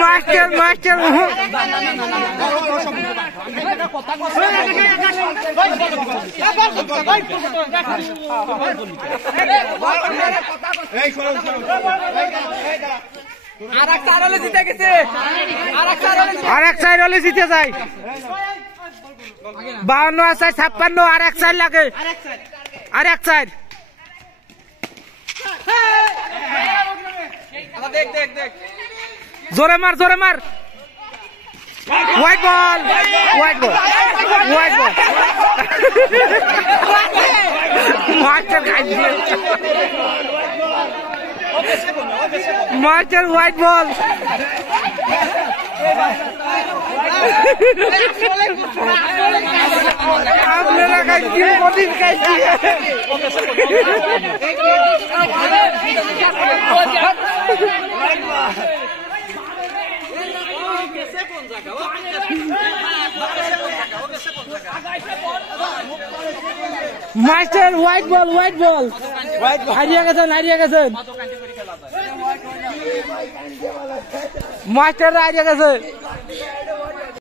master master আরেক side হলে জিতে যায় 52 আছে 56 আরেক সাইড লাগে আরেক সাইড জোরে মার white ball master master white ball আপনারা খাইছি কঠিন খাইছি মাস্টার হোয়াইট বল হারিয়ে গেছেন মাস্টার হারিয়ে গেছে